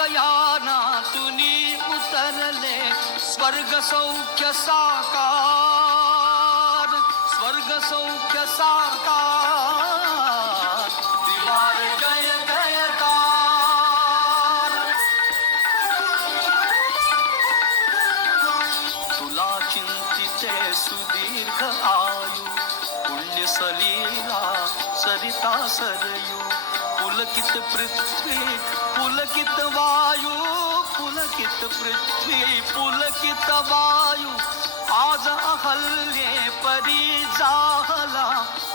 पुष्पकयानातुनी उतरले स्वर्ग सौख्य साकार, स्वर्ग सौख्य साकार, त्रिवार जय जयकार. तुला चिंतिते सुदीर्घ आयु, पुण्य सलीला सरिता सरयू, पुलकित पृथ्वी पुलकित वायू, पुलकित पृथ्वी पुलकित वायू. आज अहल्ये परी जाहला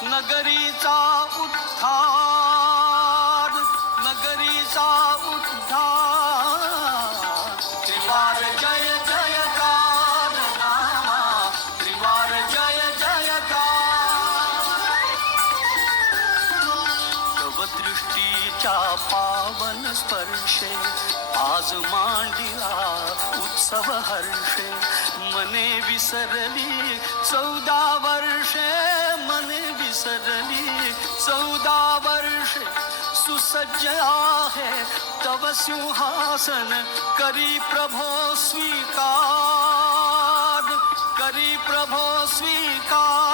नगरीचा उद्धार, नगरीचा उद्धार. त्रिवार जय जयकार नामा, त्रिवार जय जयकार. तव दृष्टीच्या पावन स्पर्शे आज मांडिला उत्सव हर्षे. मने विसरली 14 वर्षे, मने विसरली 14 वर्षे. सुसज्ज आहे तव सिंहासन, करी प्रभो स्वीकार, करी प्रभो स्वीकार.